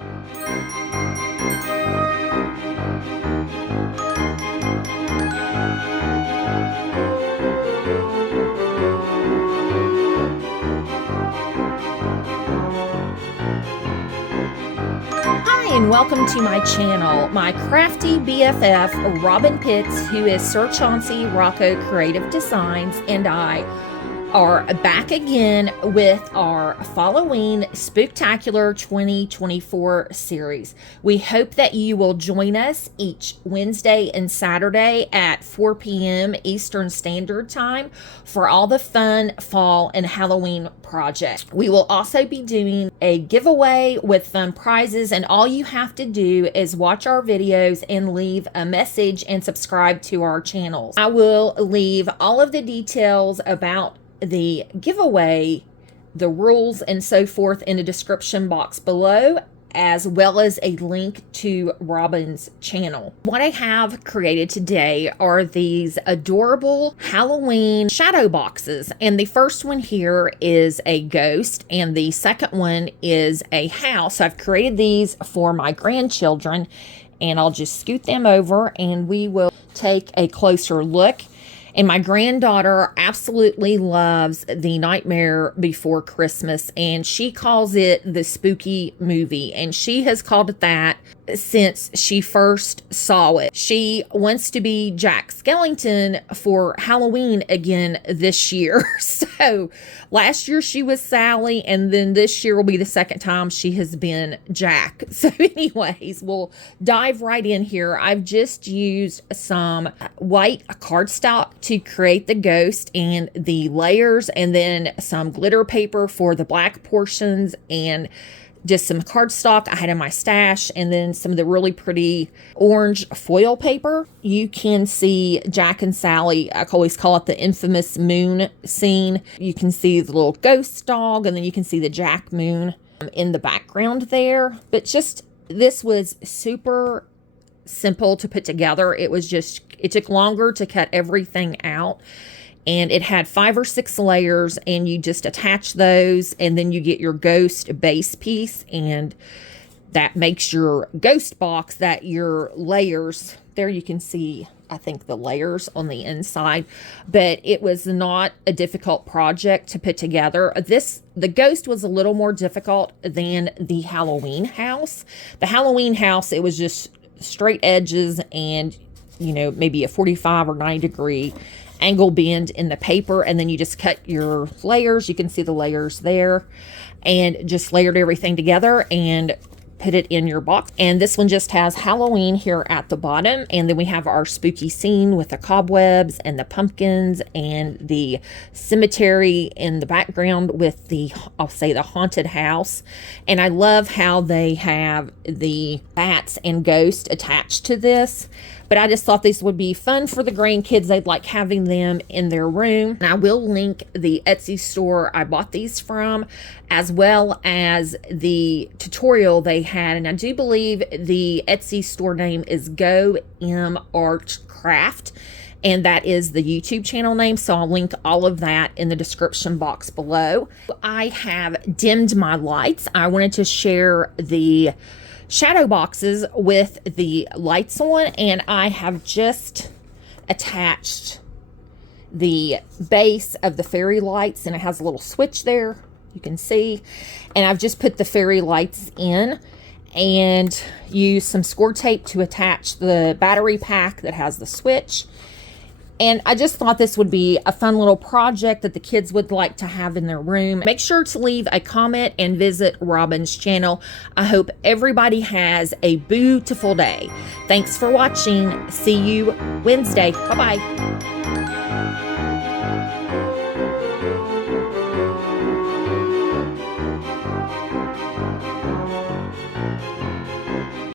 And welcome to my channel. My crafty BFF, Robyn Pitts, who is Sir Chauncey Rocco Creative Designs, and I are back again with our Falloween Spooktacular 2024 series. We hope that you will join us each Wednesday and Saturday at 4 p.m. Eastern Standard Time for all the fun fall and Halloween projects. We will also be doing a giveaway with fun prizes, and all you have to do is watch our videos and leave a message and subscribe to our channels. I will leave all of the details about the giveaway, the rules, and so forth in the description box below, as well as a link to Robyn's channel. What I have created today are these adorable Halloween shadow boxes, and the first one here is a ghost and the second one is a house. I've created these for my grandchildren, and I'll just scoot them over and we will take a closer look. And my granddaughter absolutely loves The Nightmare Before Christmas, and she calls it the spooky movie, and she has called it that since she first saw it. She wants to be Jack Skellington for Halloween again this year. So last year she was Sally, and then this year will be the second time she has been Jack. So anyways, we'll dive right in here. I've just used some white cardstock to create the ghost and the layers, and then some glitter paper for the black portions, and just some cardstock I had in my stash, and then some of the really pretty orange foil paper. You can see Jack and Sally, I always call it the infamous moon scene. You can see the little ghost dog, and then you can see the Jack moon in the background there. But just, this was super simple to put together. It took longer to cut everything out. And it had 5 or 6 layers, and you just attach those, and then you get your ghost base piece, and that makes your ghost box, that your layers, there you can see, I think, the layers on the inside. But it was not a difficult project to put together. The ghost was a little more difficult than the Halloween house. The Halloween house, it was just straight edges and, you know, maybe a 45 or 90 degree angle bend in the paper, and then you just cut your layers. You can see the layers there, and just layered everything together and put it in your box. And this one just has Halloween here at the bottom, and then we have our spooky scene with the cobwebs and the pumpkins and the cemetery in the background with the, I'll say, the haunted house. And I love how they have the bats and ghosts attached to this. But I just thought this would be fun for the grandkids. They'd like having them in their room. And I will link the Etsy store I bought these from, as well as the tutorial they had. And I do believe the Etsy store name is Go M Art Craft, and that is the YouTube channel name. So I'll link all of that in the description box below. I have dimmed my lights. I wanted to share the shadow boxes with the lights on, and I have just attached the base of the fairy lights, and it has a little switch there, you can see, and I've just put the fairy lights in and used some score tape to attach the battery pack that has the switch. And I just thought this would be a fun little project that the kids would like to have in their room. Make sure to leave a comment and visit Robyn's channel. I hope everybody has a beautiful day. Thanks for watching. See you Wednesday. Bye-bye.